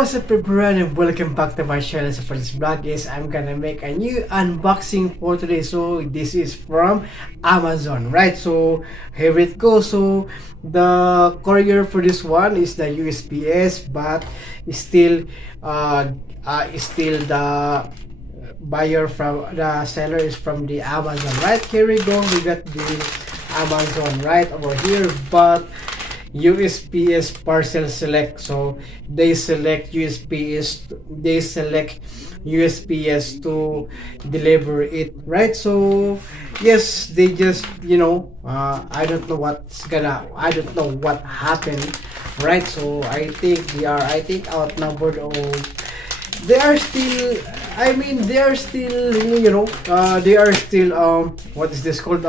What's up everyone and welcome back to my channel. So for this vlog is I'm gonna make a new unboxing for today. So this is from Amazon, right? So here it goes. So the courier for this one is the USPS, but still still the buyer from the seller is from the Amazon, right? Here we go. We got the Amazon right over here, but USPS parcel select. So they select USPS to deliver it, right? So yes, they just I don't know I don't know what happened, right? So I think outnumbered, or they are still, they are still, they are still, what is this called,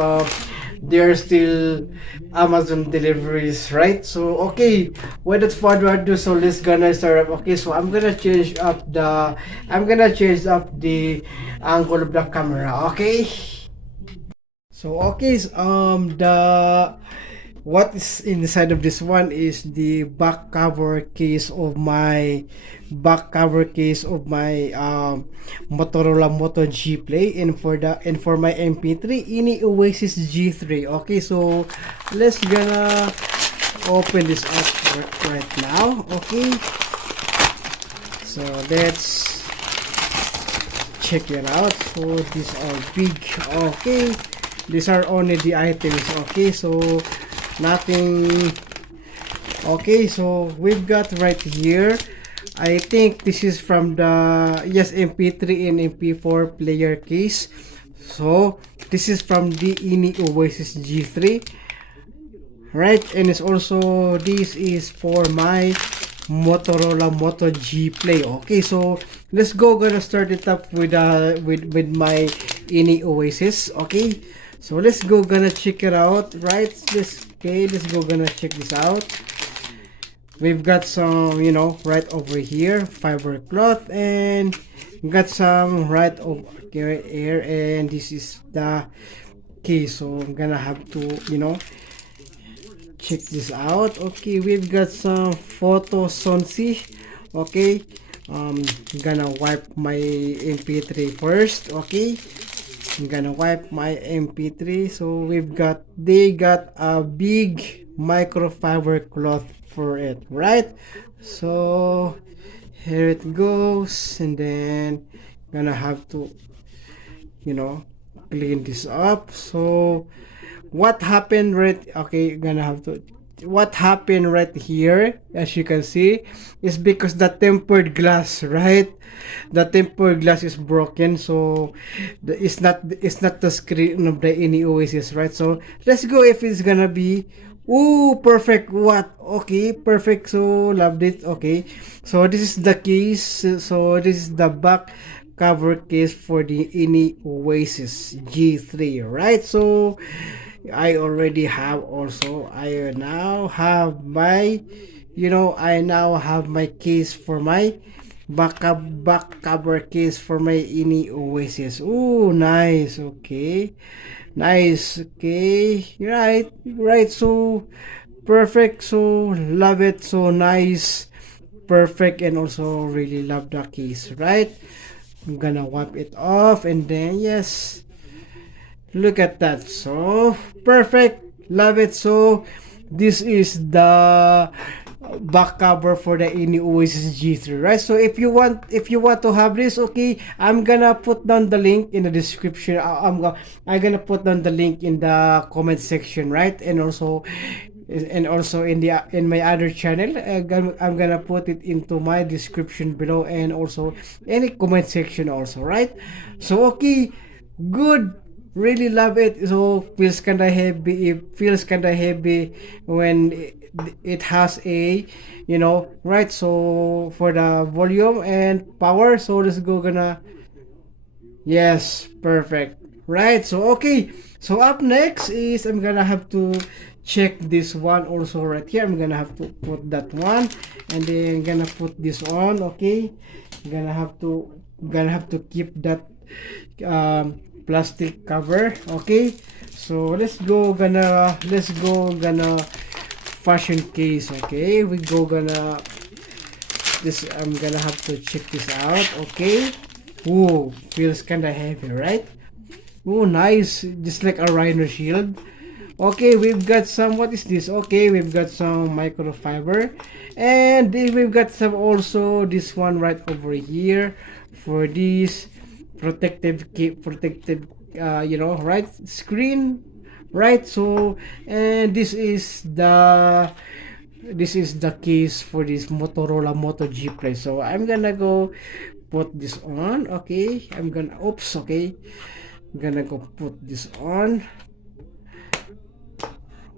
they are still Amazon deliveries, right? So okay, without further ado, so let's gonna start up. Okay, so I'm gonna change up the angle of the camera. Okay, so okay, the what is inside of this one is the back cover case of my Motorola Moto G Play, and for my MP3 ini Oasis G3. Okay, so let's gonna open this up right now. Okay, so let's check it out. So these are big. Okay, these are only the items. Okay, so nothing. Okay, so we've got right here, I think this is from the, yes, MP3 and MP4 player case. So this is from the ini Oasis G3, right? And it's also, this is for my Motorola Moto G Play. Okay, so let's go, gonna start it up with my ini Oasis. Okay, so let's go, gonna check it out, right? Let's go, gonna check this out. We've got some, right over here, fiber cloth, and got some right over here, and this is the case. So I'm gonna have to, check this out. Okay, we've got some photo sonsi. Okay, gonna wipe my MP3 first. Okay, I'm gonna wipe my MP3. So they got a big microfiber cloth for it, right? So here it goes, and then gonna have to, clean this up. So what happened what happened right here, as you can see, is because the tempered glass, right? The tempered glass is broken, so it's not the screen of the ini Oasis, right? So let's go if it's gonna be. Oh, perfect. What? Okay, perfect. So loved it. Okay, so this is the case. So this is the back cover case for the ini Oasis G3, right? So I already have also, I now have my, I now have my case for my back cover case for my ini Oasis. Oh, nice. Okay, nice. Okay, right. So perfect. So love it. So nice, perfect, and also really love the case, right? I'm gonna wipe it off, and then yes, look at that. So perfect, love it. So this is the back cover for the ini Oasis G3, right? So if you want to have this, okay, I'm gonna put down the link in the description. I'm gonna put down the link in the comment section, right? And also in my other channel, I'm gonna put it into my description below, and also any comment section also, right? So okay, good, really love it. So feels kinda heavy. It feels kinda heavy when it has a, right? So for the volume and power, so let's go, gonna, yes, perfect, right? So okay, so up next is I'm gonna have to check this one also right here. I'm gonna have to put that one, and then I'm gonna put this on. Okay, gonna have to keep that plastic cover. Okay, so let's go, gonna fashion case. Okay, we go, gonna this, I'm gonna have to check this out. Okay. Ooh, feels kind of heavy, right? Oh, nice. Just like a rhino shield. Okay, we've got some, what is this? Okay, we've got some microfiber. And then we've got some also, this one right over here for this protective, right? Screen, right? So, and this is the case for this Motorola Moto G Play. So I'm gonna go put this on. Okay, okay, I'm gonna go put this on.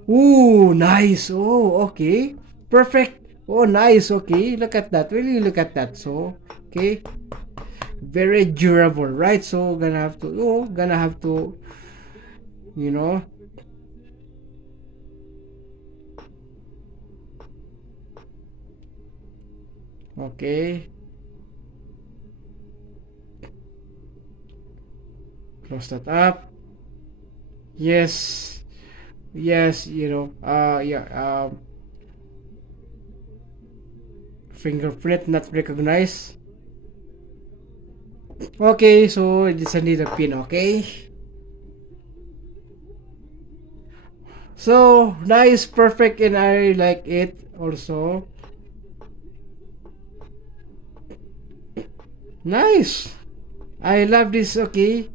Ooh, nice. Oh, okay, perfect. Oh, nice. Okay, look at that. Really look at that. So, okay, very durable, right? So gonna have to you know okay, close that up. Yes, yes, yeah, fingerprint not recognized. Okay, so it's a needle pin. Okay, so nice, perfect, and I like it also. Nice, I love this. Okay,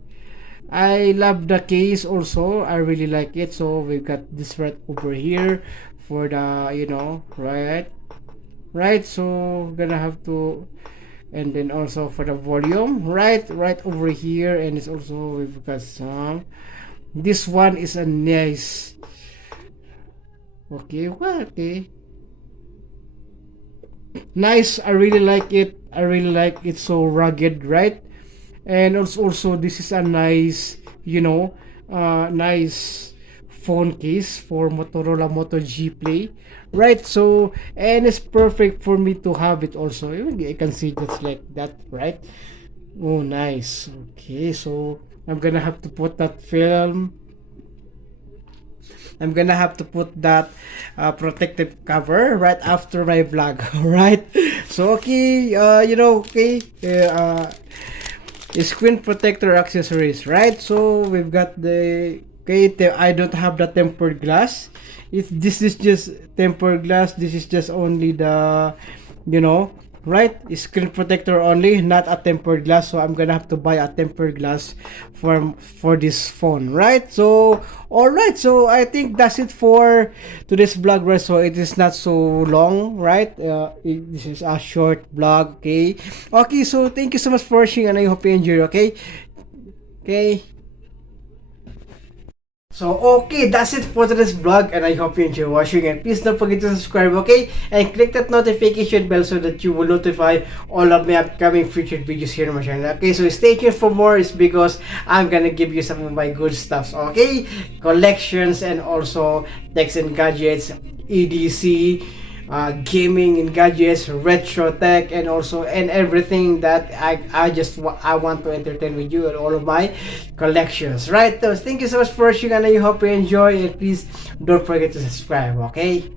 I love the case also. I really like it. So we've got this right over here for the, right, right. So gonna have to, and then also for the volume, right over here, and it's also we've got some. This one is a nice. Okay, what? Okay, nice. I really like it. I really like it. So rugged, right? And also this is a nice, nice phone case for Motorola Moto G Play, right? So, and it's perfect for me to have it also. I can see just like that, right? Oh, nice. Okay, so I'm gonna have to put that protective cover right after my vlog, right? So okay, okay, screen protector accessories, right? So we've got the, okay, I don't have the tempered glass. This is just tempered glass. This is just only the, you know right, screen protector only, not a tempered glass. So I'm gonna have to buy a tempered glass for this phone, right? So all right, so I think that's it for today's vlog, right? So it is not so long, right? This is a short vlog. Okay, okay, so thank you so much for watching, and I hope you enjoy. Okay, okay. So, okay, that's it for today's vlog, and I hope you enjoy watching, and please don't forget to subscribe, okay? And click that notification bell so that you will notify all of my upcoming featured videos here on my channel, okay? So stay tuned for more. It's because I'm gonna give you some of my good stuffs, okay? Collections, and also techs and gadgets, EDC, gaming and gadgets, retro tech, and also and everything that I want to entertain with you and all of my collections. Right? So thank you so much for watching, and I hope you enjoy. And please don't forget to subscribe. Okay.